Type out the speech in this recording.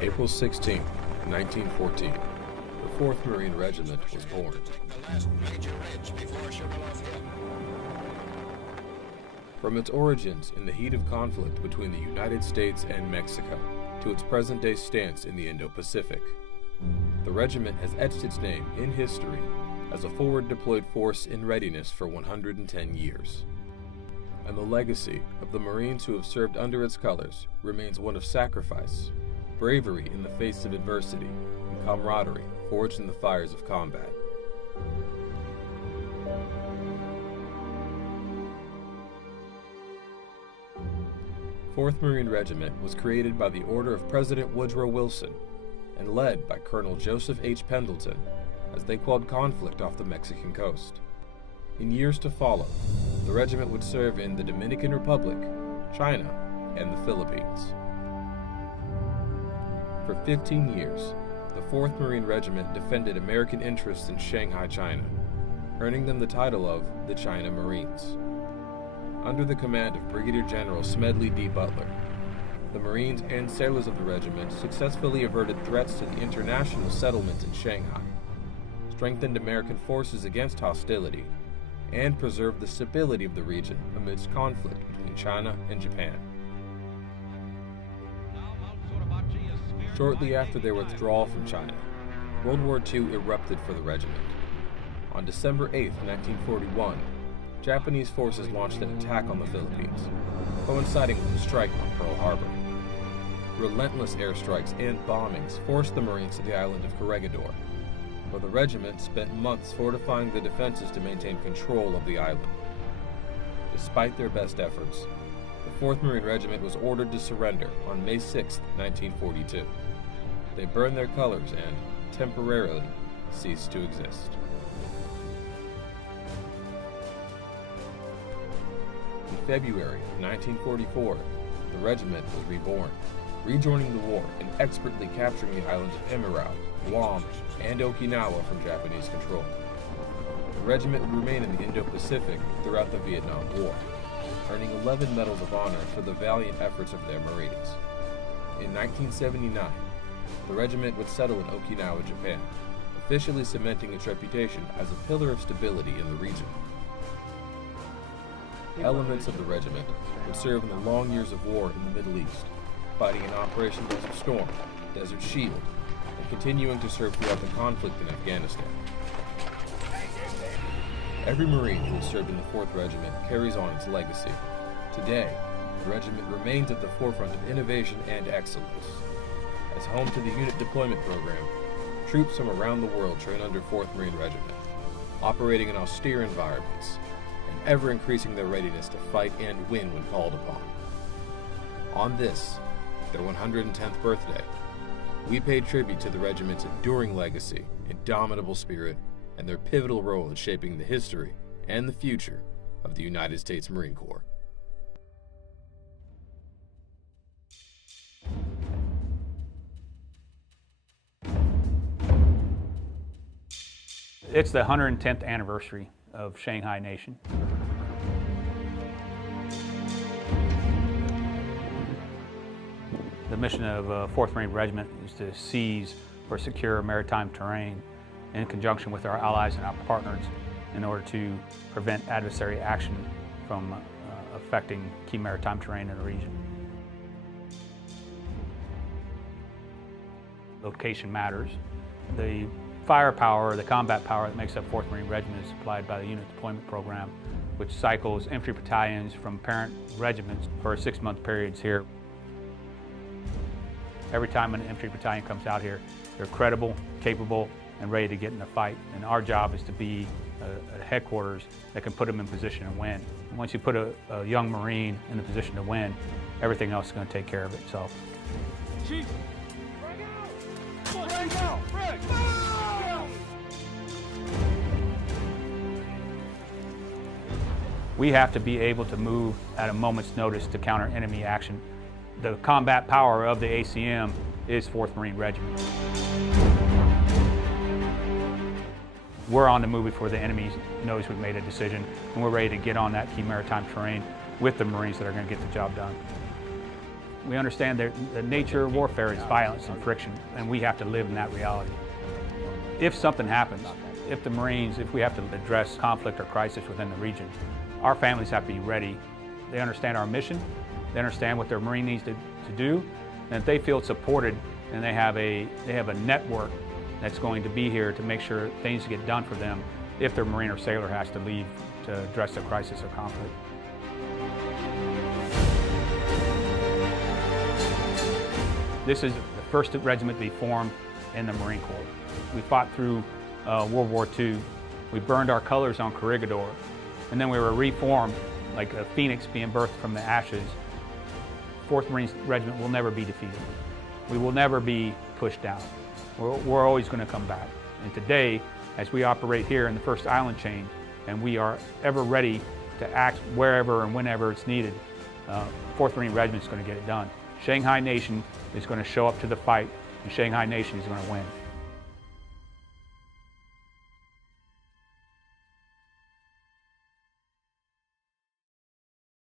April 16, 1914, the 4th Marine Regiment was born. From its origins in the heat of conflict between the United States and Mexico to its present-day stance in the Indo Pacific, the regiment has etched its name in history as a forward-deployed force in readiness for 110 years. And the legacy of the Marines who have served under its colors remains one of sacrifice, bravery in the face of adversity, and camaraderie forged in the fires of combat. Fourth Marine Regiment was created by the order of President Woodrow Wilson and led by Colonel Joseph H. Pendleton as they quelled conflict off the Mexican coast. In years to follow, the regiment would serve in the Dominican Republic, China, and the Philippines. For 15 years, the 4th Marine Regiment defended American interests in Shanghai, China, earning them the title of the China Marines. Under the command of Brigadier General Smedley D. Butler, the Marines and sailors of the regiment successfully averted threats to the international settlement in Shanghai, strengthened American forces against hostility, and preserved the stability of the region amidst conflict between China and Japan. Shortly after their withdrawal from China, World War II erupted for the regiment. On December 8, 1941, Japanese forces launched an attack on the Philippines, coinciding with the strike on Pearl Harbor. Relentless airstrikes and bombings forced the Marines to the island of Corregidor, where the regiment spent months fortifying the defenses to maintain control of the island. Despite their best efforts, the 4th Marine Regiment was ordered to surrender on May 6, 1942. They burned their colors and, temporarily, ceased to exist. In February of 1944, the regiment was reborn, rejoining the war and expertly capturing the islands of Emirau, Guam, and Okinawa from Japanese control. The regiment would remain in the Indo Pacific throughout the Vietnam War, earning 11 Medals of Honor for the valiant efforts of their Marines. In 1979, the regiment would settle in Okinawa, Japan, officially cementing its reputation as a pillar of stability in the region. Elements of the regiment would serve in the long years of war in the Middle East, fighting in Operation Desert Storm, Desert Shield, and continuing to serve throughout the conflict in Afghanistan. Every Marine who has served in the 4th Regiment carries on its legacy. Today, the regiment remains at the forefront of innovation and excellence. As home to the unit deployment program, troops from around the world train under 4th Marine Regiment, operating in austere environments, and ever increasing their readiness to fight and win when called upon. On this, their 110th birthday, we paid tribute to the regiment's enduring legacy, indomitable spirit, and their pivotal role in shaping the history and the future of the United States Marine Corps. It's the 110th anniversary of Shanghai Nation. The mission of 4th Marine Regiment is to seize or secure maritime terrain in conjunction with our allies and our partners in order to prevent adversary action from affecting key maritime terrain in the region. Location matters. The firepower, the combat power that makes up 4th Marine Regiment is supplied by the Unit Deployment Program, which cycles infantry battalions from parent regiments for 6-month periods here. Every time an infantry battalion comes out here, they're credible, capable, and ready to get in the fight. And our job is to be a headquarters that can put them in position and win. And once you put a young Marine in the position to win, everything else is going to take care of itself. Chief! Break out! Break out! We have to be able to move at a moment's notice to counter enemy action. The combat power of the ACM is 4th Marine Regiment. We're on the move before the enemy knows we've made a decision, and we're ready to get on that key maritime terrain with the Marines that are going to get the job done. We understand that the nature of warfare is violence and friction, and we have to live in that reality. If something happens, if the Marines, if we have to address conflict or crisis within the region, our families have to be ready. They understand our mission, they understand what their Marine needs to do, and if they feel supported and they have a network that's going to be here to make sure things get done for them if their Marine or sailor has to leave to address a crisis or conflict. This is the first regiment to be formed in the Marine Corps. We fought through World War II. We burned our colors on Corregidor, and then we were reformed like a phoenix being birthed from the ashes. 4th Marine Regiment will never be defeated. We will never be pushed down. We're always going to come back. And today, as we operate here in the 1st Island Chain, and we are ever ready to act wherever and whenever it's needed, 4th Marine Regiment is going to get it done. Shanghai Nation is going to show up to the fight, and Shanghai Nation is going to win.